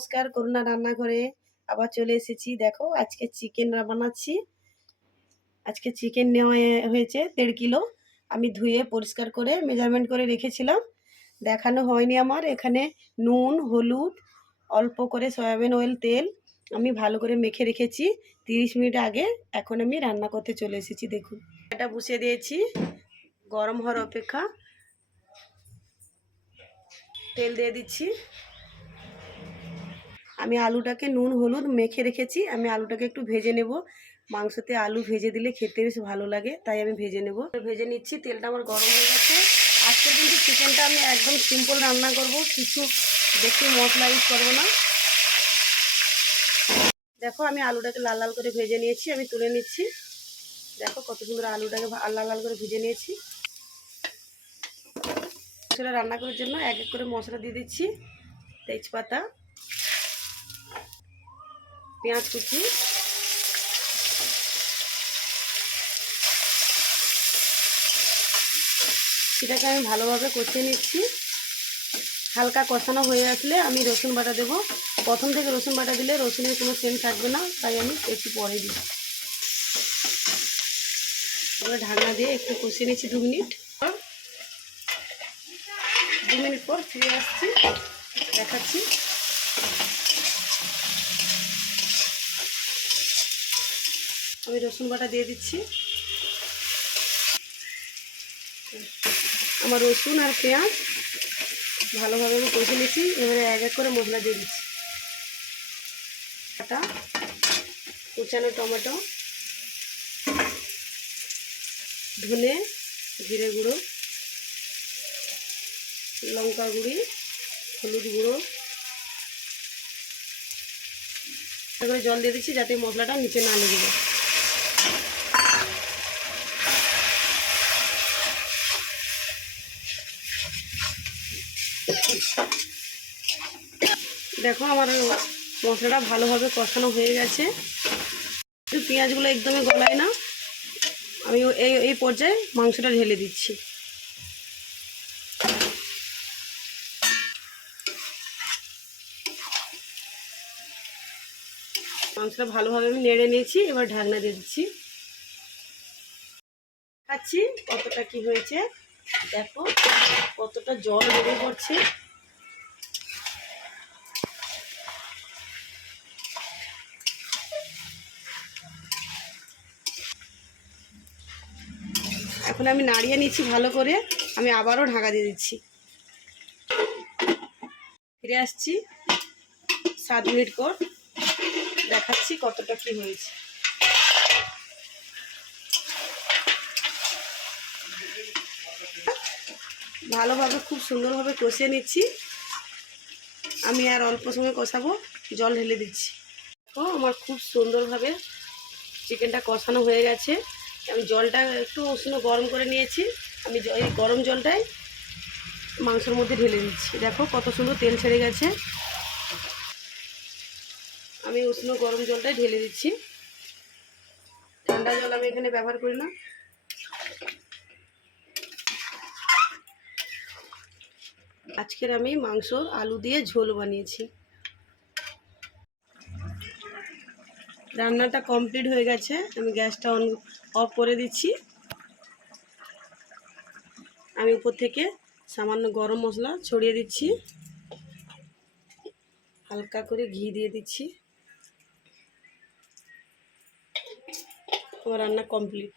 নমস্কার, করুণা রান্নাঘরে আবার চলে এসেছি। দেখো, আজকে চিকেন বানাচ্ছি। আজকে চিকেন নেওয়া হয়েছে দেড় কিলো। আমি ধুয়ে পরিষ্কার করে মেজারমেন্ট করে রেখেছিলাম। দেখানো হয়নি আমার। এখানে নুন, হলুদ, অল্প করে সয়াবিন অয়েল তেল আমি ভালো করে মেখে রেখেছি। তিরিশ মিনিট আগে এখন আমি রান্না করতে চলে এসেছি, দেখুন। এটা বসিয়ে দিয়েছি। গরম হওয়ার অপেক্ষা। তেল দিয়ে দিচ্ছি। আমি আলুটাকে নুন, হলুদ মেখে রেখেছি। আমি আলুটাকে একটু ভেজে নেব। মাংসতে আলু ভেজে দিলে খেতে বেশ ভালো লাগে, তাই আমি ভেজে নেব। ভেজে নিচ্ছি, তেলটা আমার গরম হয়ে গেছে। আজকে কিন্তু চিকেনটা আমি একদম সিম্পল রান্না করব, কিছু বেশি মশলা ইউজ করব না। দেখো, আমি আলুটাকে লাল লাল করে ভেজে নিয়েছি, আমি তুলে নিচ্ছি। দেখো, কত সুন্দর আলুটাকে লাল লাল করে ভেজে নিয়েছি। সেটা রান্না করার জন্য এক এক করে মশলা দিয়ে দিচ্ছি। তেজপাতা পেঁয়াজ কুচি। সেটাকে আমি ভালোভাবে কষিয়ে নিচ্ছি। হালকা কষানো হয়ে আসলে আমি রসুন বাটা দেবো। প্রথম থেকে রসুন বাটা দিলে রসুনের কোনো সেন্ট থাকবে না, তাই আমি একটু পরে দিই। এবার ঢাকনা দিয়ে একটু কষিয়ে নিচ্ছি দু মিনিট। দু মিনিট পর ফিরে আসছি, দেখাচ্ছি। আমি রসুন বাটা দিয়ে দিচ্ছি। আমার রসুন আর পেঁয়াজ ভালোভাবে আমি কষে নিচ্ছি এবারে এক এক করে মশলা দিয়ে দিচ্ছি। আটা কুচানো টমেটো, ধনে, জিরে গুঁড়ো, লঙ্কা গুঁড়ি, হলুদ গুঁড়ো। এবারে জল দিয়ে দিচ্ছি যাতে মশলাটা নিচে না লেগে যায়। দেখো আমার মশলাটা ভালোভাবে কষানো হয়ে গেছে। পেঁয়াজগুলো একদমই গলায় না। আমি এই এই পর্যায়ে মাংসটা ঢেলে দিচ্ছি। মাংসটা ভালোভাবে আমি নেড়ে নিয়েছি, এবার ঢাকনা দিয়ে দিচ্ছি। খাচ্ছি কতটা কি হয়েছে। দেখো কতটা জল বেরিয়ে পড়ছে। এখন আমি নাড়িয়ে নিচ্ছি ভালো করে, আমি আবারও ঢাকা দিয়ে দিচ্ছি। ফিরে আসছি সাত মিনিট পর। দেখাচ্ছি কতটা কি হয়েছে। ভালোভাবে, খুব সুন্দরভাবে কষিয়ে নিচ্ছি। আমি আর অল্প সময় কষাবো, জল ঢেলে দিচ্ছি। ও আমার খুব সুন্দরভাবে চিকেনটা কষানো হয়ে গেছে। আমি জলটা একটু উষ্ণ গরম করে নিয়েছি। আমি এই গরম জলটাই মাংসের মধ্যে ঢেলে দিচ্ছি। দেখো, কত সুন্দর তেল ছেড়ে গেছে। আমি উষ্ণ গরম জলটাই ঢেলে দিচ্ছি। ঠান্ডা জল আমি এখানে ব্যবহার করি না। আজকের আমি মাংস আলু দিয়ে ঝোল বানিয়েছি। রান্নাটা কমপ্লিট হয়ে গেছে। আমি গ্যাসটা অন, অফ করে দিচ্ছি। আমি উপর থেকে সামান্য গরম মশলা ছড়িয়ে দিচ্ছি। হালকা করে ঘি দিয়ে দিচ্ছি। আমার রান্না কমপ্লিট